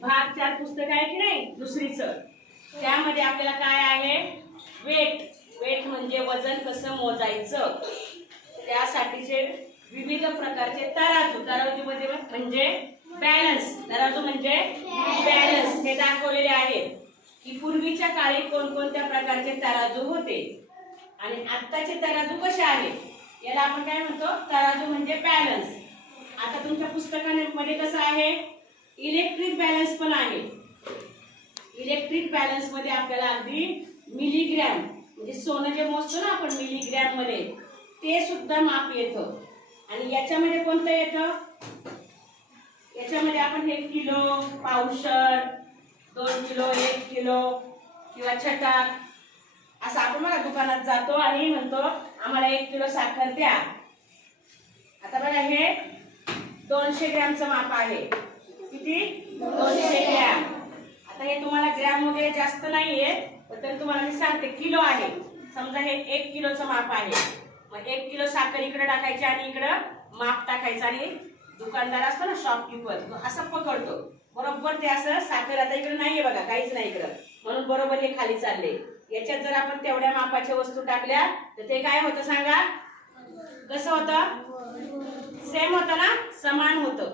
भाग 4 पुस्तक आहे की नाही दुसरीचं, त्यामध्ये आपल्याला काय आहे, वेट. वेट म्हणजे वजन कसं मोजायचं, त्यासाठीचे विविध प्रकारचे तराजू. तराजू म्हणजे बॅलन्स. तराजू म्हणजे बॅलन्स हे दाखवलेले आहेत की पूर्वीच्या काळी कोणकोणत्या प्रकारचे तराजू होते आणि आत्ताचे तराजू कसे आहेत, याला आपण काय म्हणतो, तराजू म्हणजे बॅलन्स. आता तुमच्या पुस्तकामध्ये कसं आहे, इलेक्ट्रिक बॅलन्स पण आहे. इलेक्ट्रिक बॅलन्स मध्ये आपल्याला अगदी मिलीग्रॅम म्हणजे सोनं जे मोजतो ना आपण मिलीग्रॅम मध्ये, ते सुद्धा माप येतं. आणि याच्यामध्ये कोणतं येतं, याच्यामध्ये आपण हे किलो, पावशर, 2 किलो, 1 किलो किंवा छटाक असं आपण बघा दुकानात जातो आणि म्हणतो आम्हाला 1 किलो साखर द्या. आता बघा हे 200 ग्रॅमचं माप आहे. किती, 200 ग्रॅम. आता हे तुम्हाला ग्रॅम वगैरे जास्त नाहीये, तर तुम्हाला मी सांगते किलो आहे. समजा हे 1 किलोचं माप आहे, मग 1 किलो साखर इकडे टाकायची आणि इकडं माप टाकायचं आणि दुकानदार असतो ना शॉपकीपर, असं पकडतो बरोबर ते असं. साखर आता इकडे नाहीये बघा, काहीच नाही इकडं, म्हणून बरोबर हे खाली चालले. याच्यात जर आपण तेवढ्या मापाच्या वस्तू टाकल्या तर ते काय होतं सांगा, कसं होतं, सेम होतं ना, समान होतं.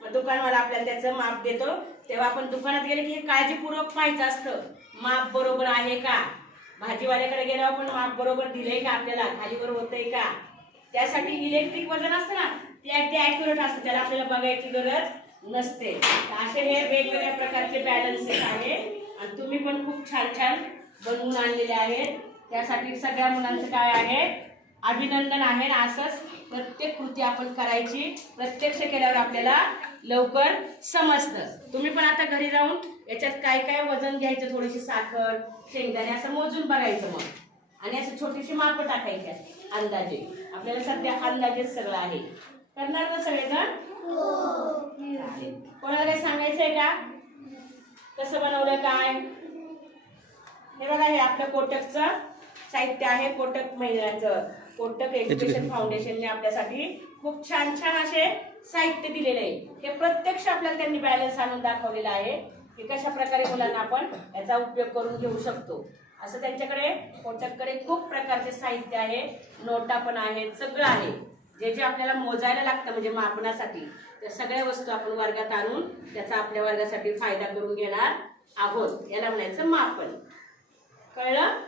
मग दुकानवाला आपल्याला त्याचं माप देतो, तेव्हा आपण दुकानात गेले की हे काळजीपूर्वक पाहायचं असतं माप बरोबर आहे का. भाजीवाल्याकडे गेल्यावर पण माप बरोबर दिलंय का आपल्याला, खालीवर होतंय का. त्यासाठी इलेक्ट्रिक वजन असतं ना, ते अगदी ॲक्युरेट असतं, त्याला आपल्याला बघायची गरज नसते. असे हे वेगवेगळ्या प्रकारचे बॅलन्सेस आहे आणि तुम्ही पण खूप छान छान बनवून आणलेले आहेत. त्यासाठी सगळ्या मुलांचं काय आहे, अभिनंदन आहे. असंच प्रत्येक कृती आपण करायची, प्रत्यक्ष केल्यावर आपल्याला लवकर समजतं. तुम्ही पण आता घरी जाऊन याच्यात काय काय वजन घ्यायचं, थोडीशी साखर, शेंगदाणे असं मोजून बघायचं मग, आणि असं छोटीशी माप टाकायची अंदाजे. आपल्याला सध्या अंदाजेच सगळं आहे. करणार ना सगळेजण? कोणाला काही सांगायचंय का, कसं बनवलं काय. हे बघा, हे आपलं कोटकचं साहित्य आहे. कोटक महिलांचं, कोटक एज्युकेशन फाउंडेशनने आपल्यासाठी खूप छान छान असे साहित्य दिलेले आहे. हे प्रत्यक्ष आपल्याला त्यांनी बॅलन्स आणून दाखवलेलं आहे की कशा प्रकारे मुलांना आपण याचा उपयोग करून घेऊ शकतो. असं त्यांच्याकडे कोटककडे खूप प्रकारचे साहित्य आहे, नोटा पण आहेत, सगळं आहे. जे जे आपल्याला मोजायला लागतं म्हणजे मापनासाठी, त्या सगळ्या वस्तू आपण वर्गात आणून त्याचा आपल्या वर्गासाठी फायदा करून घेणार आहोत. याला म्हणायचं मापन. कळलं?